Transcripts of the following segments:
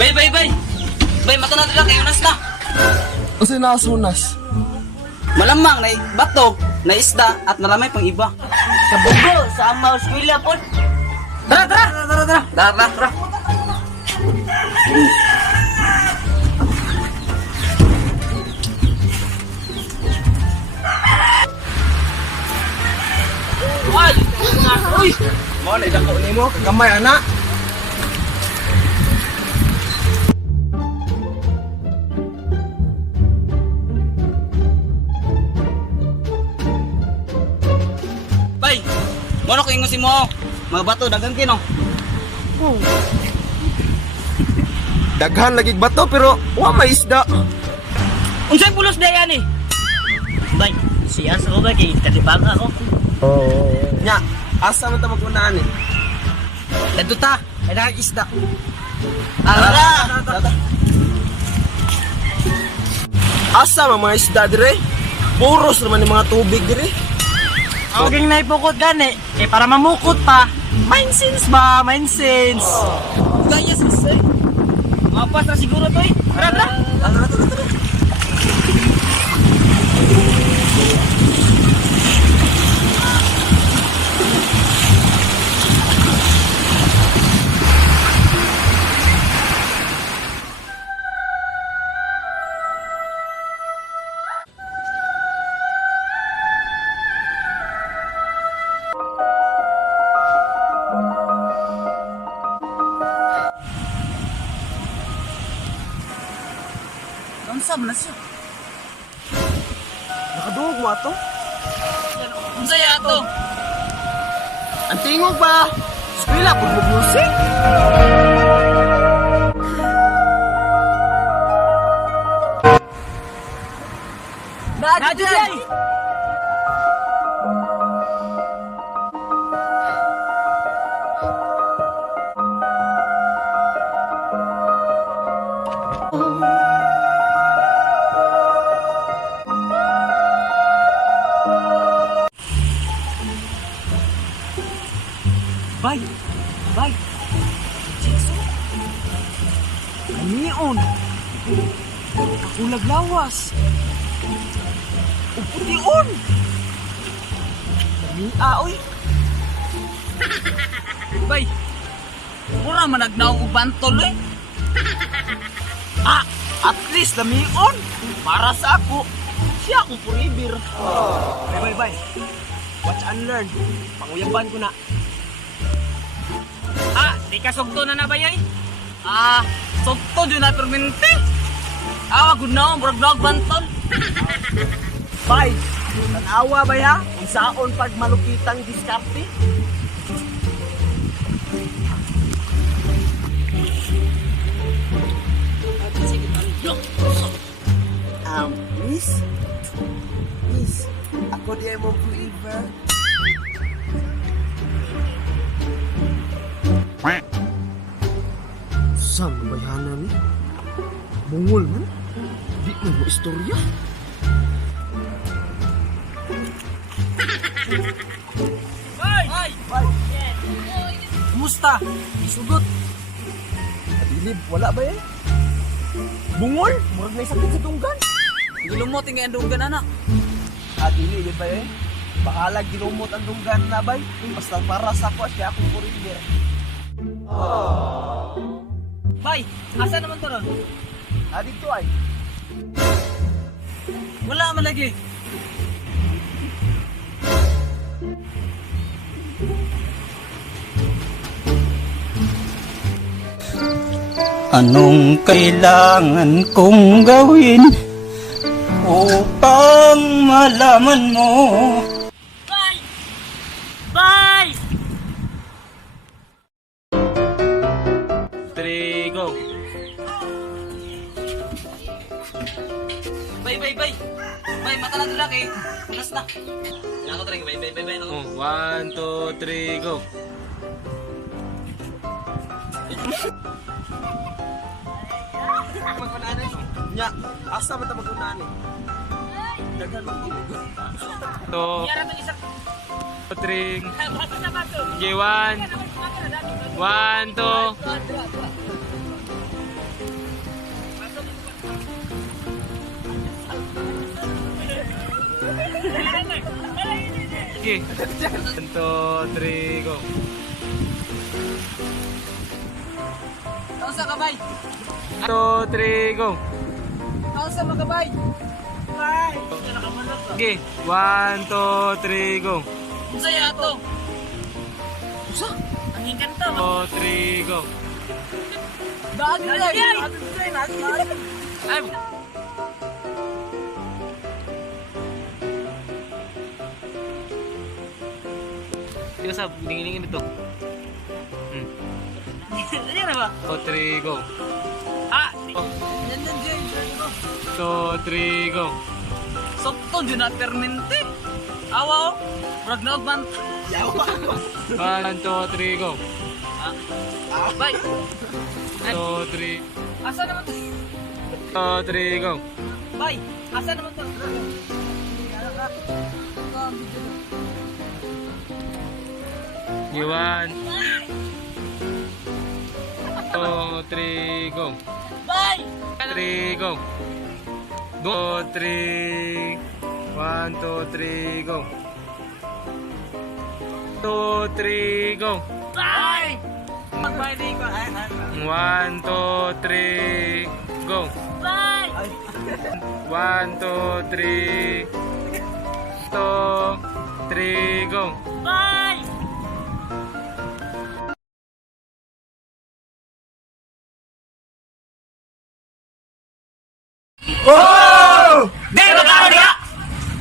Bay, bay, bay! Bay, mata na dila kayo nas na! Kasi nasunas. Malamang na batog, na isda, at malamay pang iba. Kabugo sa amaw eskwela po. Tara, tara! Tara, tara! Tara, tara, tara! Ay! Uy! Mo na idako nimo gamay ana. Bay! Mono ko ingusin mo! Mga bato, dagang kino. Daghan lagi bato pero wa may isda. Unsay pulos na yan eh? Bay, siya sa ko ba kay katibang ako? Nya, asa man ta magunaan ni? Dito ta! Ay nakakisda. Tara! Asa man mga isda dire? Puros naman yung mga tubig dire. Huwag na ipukot gani. Eh para mamukot pa. Mind sense ba? Mind sense. Gaya sa Mapas na siguro to eh. Tara, tara. Unsa man na siya? Nakadungog mo ato? Unsa ya ato? Ang tingog ba? Eskwela pud mo music. Nadjay! Bay! Bay! Jigsaw! Kanion! Kakulag lawas! Uputiun! Damiya oy! Bay! Mura man nagnaong ubantol eh! Ah! At least damion! Para sa ako! Siya ako forever! Bay, bay, bay! Watch and learn! Panguyaban ko na! Di ka sugto na nabayay? Sugto dyan na permente! Good na, murag bantol! Bay! Tanawa ba ya? Kung saon pag malupitang diskarte? Miss? Miss, ako di mo forever. Saan bayanan ni? Bungol man? Di man mo istorya? Bay! Bay! Kumusta? Sugot! Adilib, wala ba yan? Bungol? Murag may sakit sa tunggan. Gilumot yung andunggan anak. Adilib ba yan? Bakalag gilumot ang tunggan na bay. Basta para sa ako at kaya akong forever. Bay! Asa naman to ron? Dito ay. Wala man lagi. Anong kailangan kong gawin upang malaman mo? Bay! Bay! 3, go! Bay, bay, bay! Bay, mata na dila kay unas na. Yan ako taring, bay, bay, bay, bay. 1, 2, 3, go! Nya, asa man ta magunaan ni? Daghan mag-ibig. 2, Yara to isa. 3, Basta na ba to? G1, 1, 2, Okay. 1, 2, 3, go. Kausa ka, bay. 1, 2, 3, go. Kausa mga bay. Bay. Okay. 1, 2, 3, go. Unsay ato? Usa? Ang hingkanta ba? 2, 3, go. Daan din. Ay! Yung sa dingilingin ito. Ano na ba? 2, 3, go. Ah, Oh. yan yan dyan. 2, 3, go. Sokto dyan na permente. Awa o. Brag na man. 1, 2, 3, go. Bay. 2, 3. Asa naman to? 2, 3, go. Bay. Asa naman to? You 1, 2, 3, go. Bay. 3, go. 2, 3. 1, 2, 3, go. 2, 3, go. Bay. Pwede ko. 1, 2, 3, go. Bay. 1, 2, 3. 2, 3, go. Bay. Oh! Dito ka na.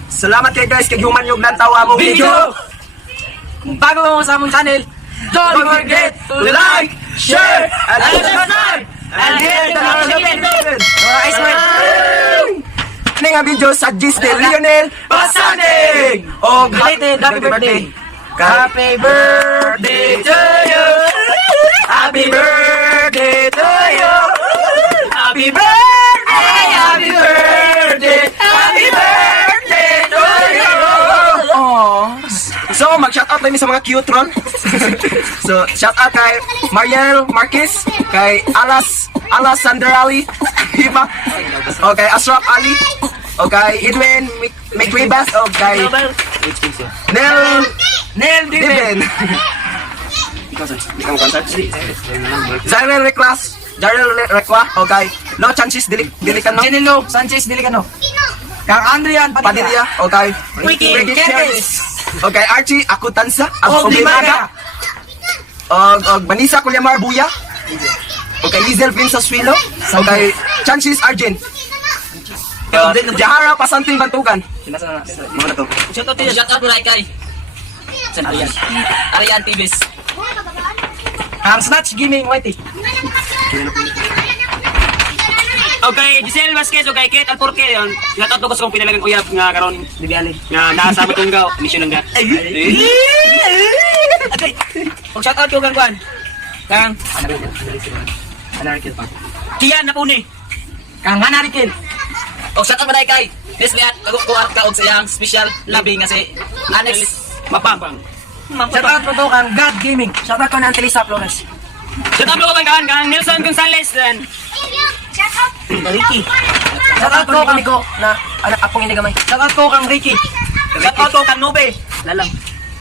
Salamat kay guys kay human yung lantaw among video. Kung bago mo sa among channel, Don't forget to like, share, and subscribe. And hit the notification bell. mga iceberg, Ini nga video sa Disney Lionel Pasaning. O belated happy birthday. Happy birthday to you. Happy birthday to you. Happy birthday, happy birthday, happy birthday to you. So, mag-shoutout tayo sa mga cute ron. So, shoutout kay Mariel Marquez, kay Alas Sandrali, Hiba, o kay Ashraf Ali, o kay Edwin McRibas, o kay Nel Diven. Jarel Recla, o kay No Chances Dilicano, Janilo Sanchez Dilicano. Kang Andrian Padilla, o kay Ricky Kerkis. o kay Archie Akutansa, Og Limaga. og Vanessa Culyamar Buya, o kay Lizel Vince Swilo, o kay Chances Argent, Jahara Pasanting Bantugan. Mga to. Shout out to you. Shout out to Raikay. Arian TVs. Ang Snatch Gaming Whitey. Okay, Giselle Vasquez o kay Kate Alporque yun. Natato ko sa kong pinalagang uyab nga karon Bibiali. nga nasa Matunggaw, mission lang ga. Okay. Kung shout out ko kang Juan. Kang Anarkil pa. Kian na puni. Kang Hanarikil. O shout out ba kay Nesliat kagukuat ka og sa iyang special labi nga si Anex Mapang. Shout out ko to kang God Gaming. Shout out ko ng Antelisa Flores. Shout out ko kang Nelson Gonzalez then. Ricky. Shout out ko kang Nico na anak apong inigamay. Shout out ko kang Ricky. Shout out ko kang Nube. Lalang.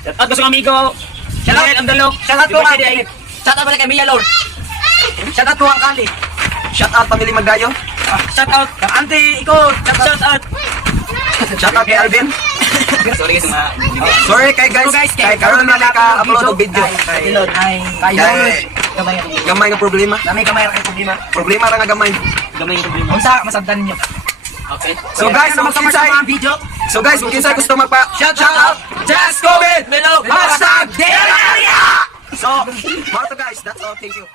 Shout out ko sa amigo. Shout out Andalo. Shout out ko kang Philip. Shout out ba kay Mia Lord. Shout out ko kang Candy. Shout out Pamili Magdayo. Shout out kang Auntie Iko. Shout out. Shout out kay Alvin. Sorry guys mga Sorry kay guys, kay karon na naka-upload og video. Ilod. Ay, kayo. Gamay. Gamay nga problema. Dami kamay ra kay problema. Problema ra nga gamay. Gamay yung problema. Unsa masabdan niyo? Okay. So guys, Kung sa magkinsay. mga video, So guys, magkinsay gusto magpa shout out. Just COVID. below. #Delaria. So, mga to guys, that's all. Thank you.